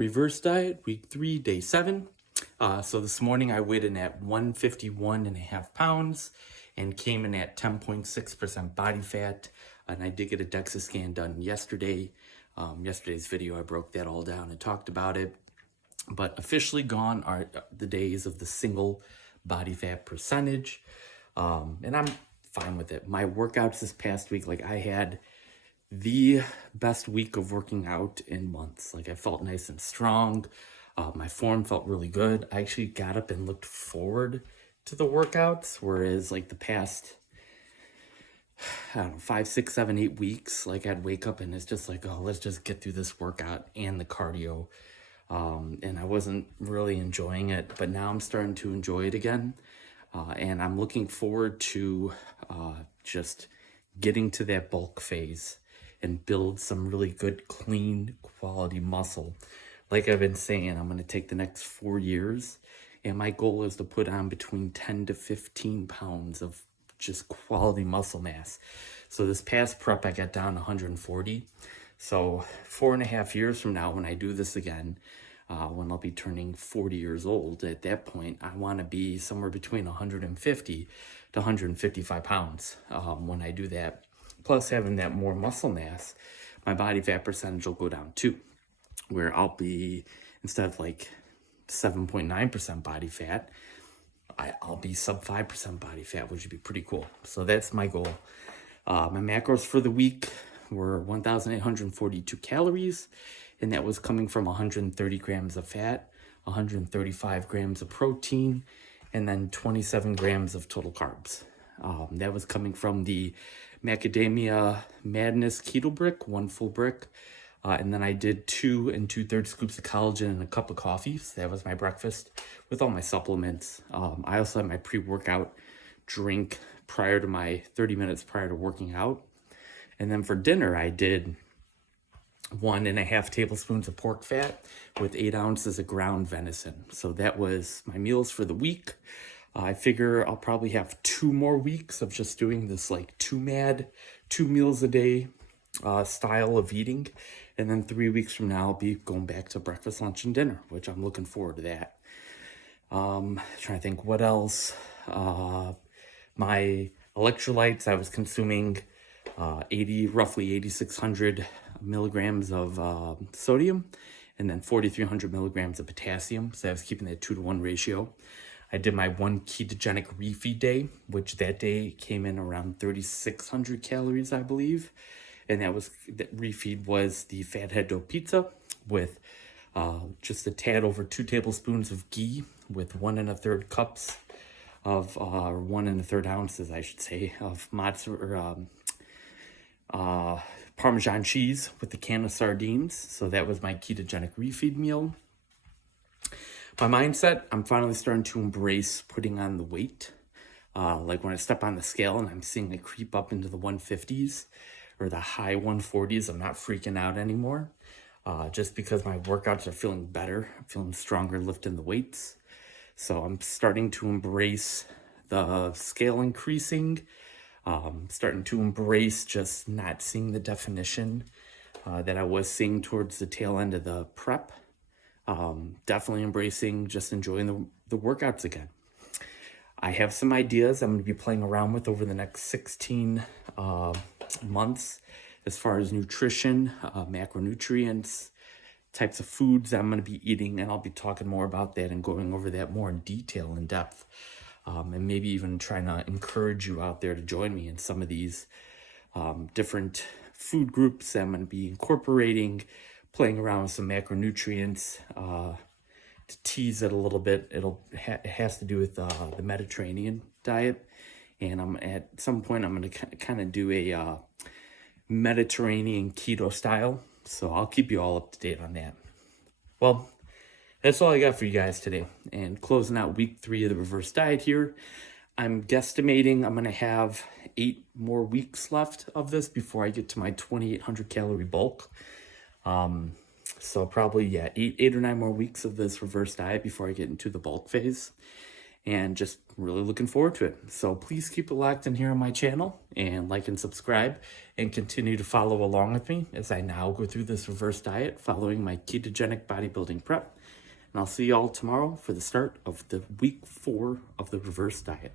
Reverse diet, week 3, day 7. So this morning I weighed in at 151.5 pounds and came in at 10.6% body fat. And I did get a DEXA scan done yesterday. Yesterday's video, I broke that all down and talked about it. But officially gone are the days of the single body fat percentage. And I'm fine with it. My workouts this past week, I had the best week of working out in months. I felt nice and strong. My form felt really good. I actually got up and looked forward to the workouts, whereas the past, I don't know, 5, 6, 7, 8 weeks, I'd wake up and it's just oh, let's just get through this workout and the cardio. And I wasn't really enjoying it, but now I'm starting to enjoy it again. And I'm looking forward to just getting to that bulk phase and build some really good, clean, quality muscle. Like I've been saying, I'm going to take the next 4 years, and my goal is to put on between 10 to 15 pounds of just quality muscle mass. So this past prep, I got down 140. So 4.5 years from now, when I do this again, when I'll be turning 40 years old, at that point, I want to be somewhere between 150 to 155 pounds when I do that. Plus, having that more muscle mass, my body fat percentage will go down too, where I'll be, instead of 7.9% body fat, I'll be sub 5% body fat, which would be pretty cool. So that's my goal. My macros for the week were 1,842 calories, and that was coming from 130 grams of fat, 135 grams of protein, and then 27 grams of total carbs. That was coming from the Macadamia Madness Ketobrick, 1 full brick. And then I did 2 2/3 scoops of collagen and a cup of coffee. So that was my breakfast with all my supplements. I also had my pre-workout drink prior to my 30 minutes prior to working out. And then for dinner, I did 1.5 tablespoons of pork fat with 8 ounces of ground venison. So that was my meals for the week. I figure I'll probably have 2 more weeks of just doing this 2 meals a day style of eating. And then 3 weeks from now, I'll be going back to breakfast, lunch, and dinner, which I'm looking forward to that. Trying to think what else. My electrolytes, I was consuming roughly 8,600 milligrams of sodium and then 4,300 milligrams of potassium. So I was keeping that 2-to-1 ratio. I did my 1 ketogenic refeed day, which that day came in around 3,600 calories, I believe. And that refeed was the fathead dough pizza with just a tad over 2 tablespoons of ghee with 1 1/3 cups of, or 1 1/3 ounces, I should say, of Parmesan cheese with a can of sardines. So that was my ketogenic refeed meal. My mindset, I'm finally starting to embrace putting on the weight. When I step on the scale and I'm seeing it creep up into the 150s or the high 140s, I'm not freaking out anymore. Just because my workouts are feeling better, I'm feeling stronger lifting the weights. So I'm starting to embrace the scale increasing. Starting to embrace just not seeing the definition that I was seeing towards the tail end of the prep. Definitely embracing just enjoying the workouts again. I have some ideas I'm going to be playing around with over the next 16 months as far as nutrition, macronutrients, types of foods I'm going to be eating, and I'll be talking more about that and going over that more in detail, in depth, and maybe even trying to encourage you out there to join me in some of these different food groups that I'm going to be incorporating, playing around with some macronutrients to tease it a little bit. It has to do with the Mediterranean diet, and at some point I'm going to kind of do a Mediterranean keto style. So I'll keep you all up to date on that. Well, that's all I got for you guys today. And closing out week 3 of the reverse diet here, I'm guesstimating I'm going to have 8 more weeks left of this before I get to my 2,800 calorie bulk. So probably, 8 or 9 more weeks of this reverse diet before I get into the bulk phase. and just really looking forward to it. So please keep it locked in here on my channel and like and subscribe and continue to follow along with me as I now go through this reverse diet following my ketogenic bodybuilding prep. And I'll see you all tomorrow for the start of the week 4 of the reverse diet.